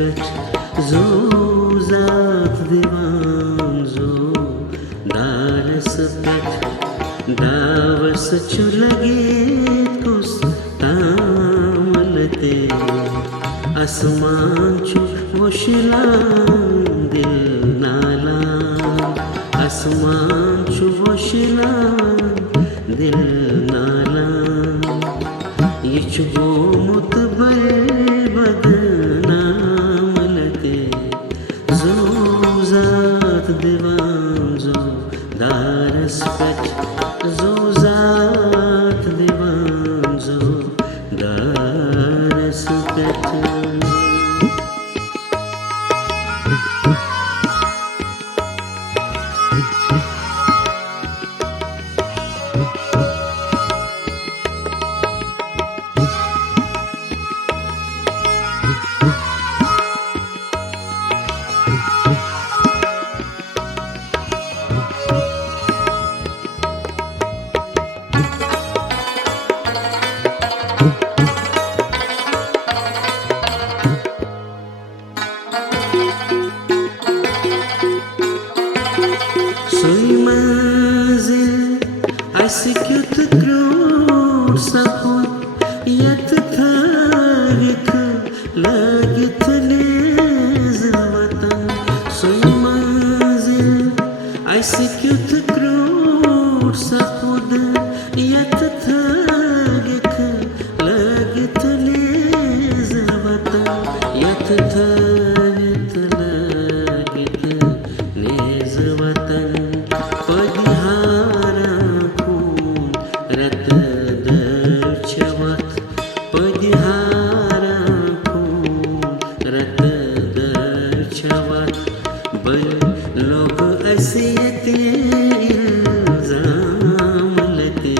پٮ۪ٹھ زو ذات دِوان زو دارس پٮ۪ٹھ داوَس چھُ لٔگِتھ کُس تامل تہِ آسمان چھُ وۄشلان دِل نالان آسمان چھُ وۄشلان دِل نالان یہِ چھُ گوٚمُت بدنام تہِ زو ذات دِوان زو دارس پٮ۪ٹھ زو ذات دِوان زو دارس پٮ۪ٹھ سُے منزِل اَسہِ کیُتھ کرٛوٗٹھ سپُد یَتھ تھٲوِکھ لٲگِتھ نیزٕ وطن سُے منزِل اَسہِ کیُتھ کرٛوٗٹھ سپُد یَتھ تھٲوِکھ لٲگِتھ نیزٕ وطن یَتھ تھٲوِتھ لٲگِتھ نیزٕ وطن پٔدِہارا خوٗن رٮ۪تہٕ دٔر چھِ وَتھ پٔدِہارا خوٗن رٮ۪تہٕ دٔر چھِ وَتھ بٔلۍ لوٚگ اَسہِ ییٚتہِ اِلزام لٔتہِ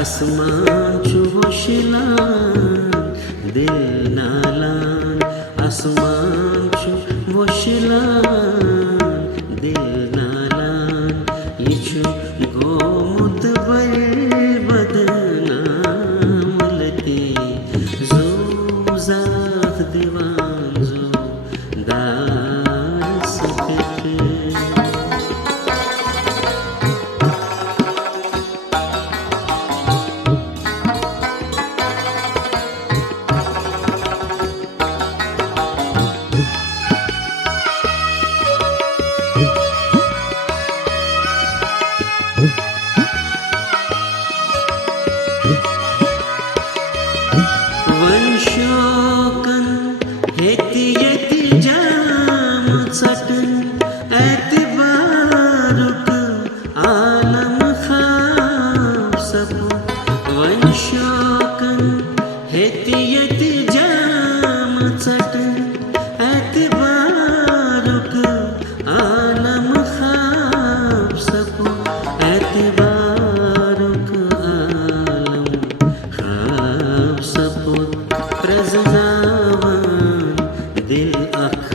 آسمان چھُ وۄشلان دِل نالان آسمان چھُ وۄشلان دِل نالان یہِ چھُ گوٚمُت بدنام لٔتہِ زو ذات دِوان زو دارس پٮ۪ٹھ وۄنۍ شوقن ہیٚتہِ ییٚتہِ جام ژٹُن اعتبارُک عالم خواب سپُد وۄنۍ شوقن ہیٚتہِ ییٚتہِ جام ژٹُن اعتبارُک عالم خواب سپُد اعتبارُک عالم خواب سپُد پرٛزناوان دِل اکھ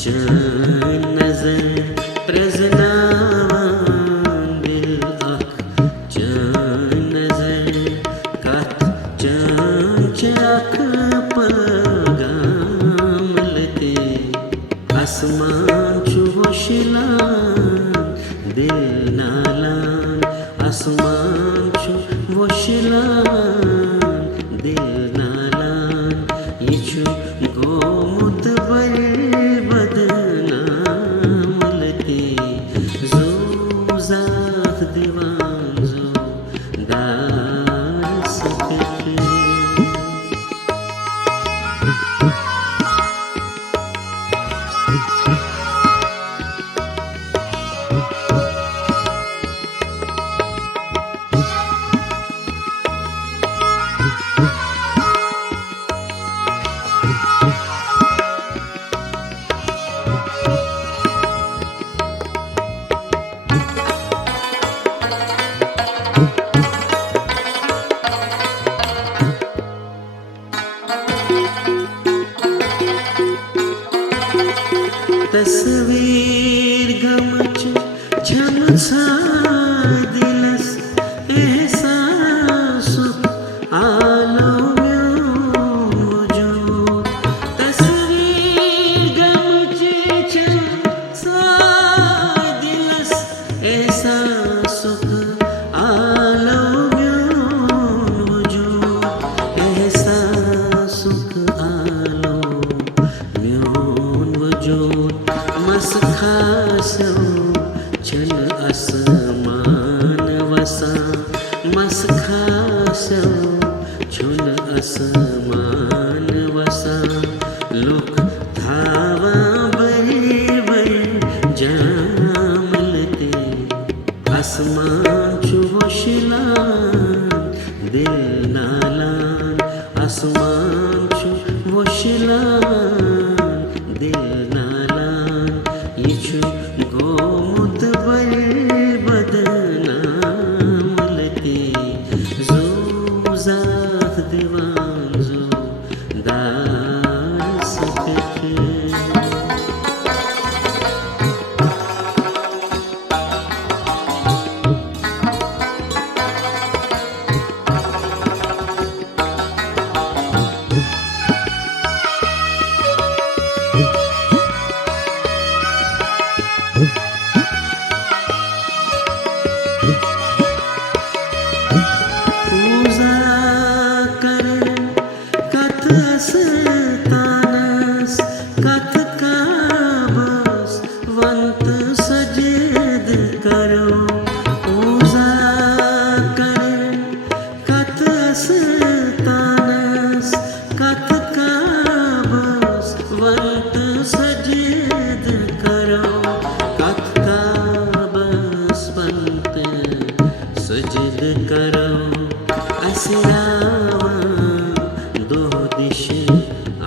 چٲنۍ نظر پرٛزناوان دِل اکھ چٲنۍ نظر کتھ چٲنۍ چھِ اکھ پیغام لٔتہِ آسمان چھُ وۄشلان دِل نالان آسمان چھُ وۄشلان دِل نالان یہِ چھُ گوٚمُت بدنام لٔتہِ زو ذات دِوان زو دارس پٮ۪ٹھ تصویر غمچ جھمسائے دلس احساسُک عالم میون وجود تصویر वजूद मस खासो छन आसमान वसा मस खासो छन आसमान वसा लोक धावा बर बर जामलते आसमान छु वशिलान दिल नालान आसमान छु वशिलान दिल नालान ये छु गोमुत बर बदनामलते जो जात दीवान जो दार सकते पूजा कर कथ तानस कथ काबस वंत सजेद करो पूजा कर कथ तानस कथ काबस वंत सजेद करो कथ काबस वंत सजेद करो असरावा दो दिश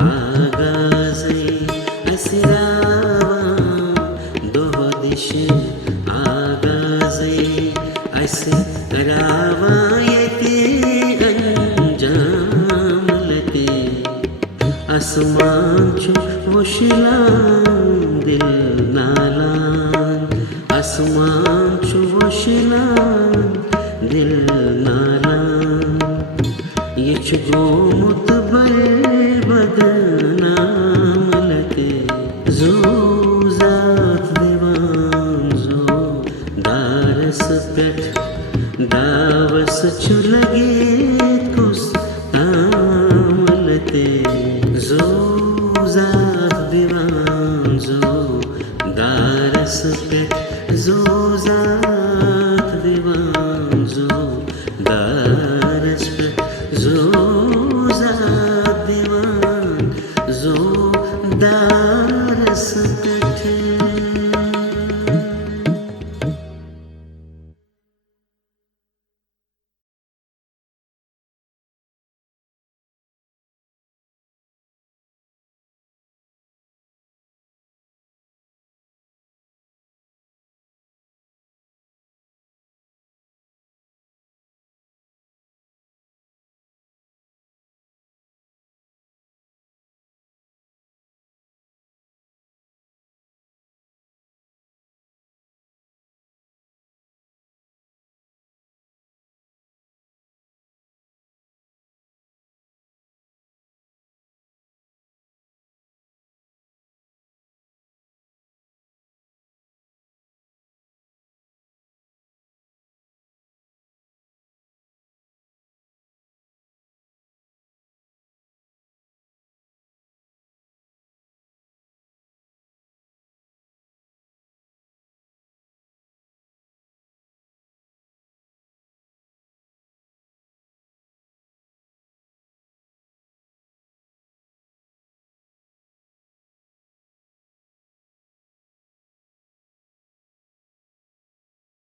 आगाज़े असरावा दो दिश आगाज़े असरावा यते अंजामलते आसमान छु वशिलान दिल नालान आसमान छु वशिलान दिल नालान ये छु गोमुत बर बदनामलते जो जात दीवान जो दारस पेट दावस छु लगे कुस तामलते जो जात दीवान जो दारस पेट जो जात दीवान जो दारस पेट जो जात दीवान जो दार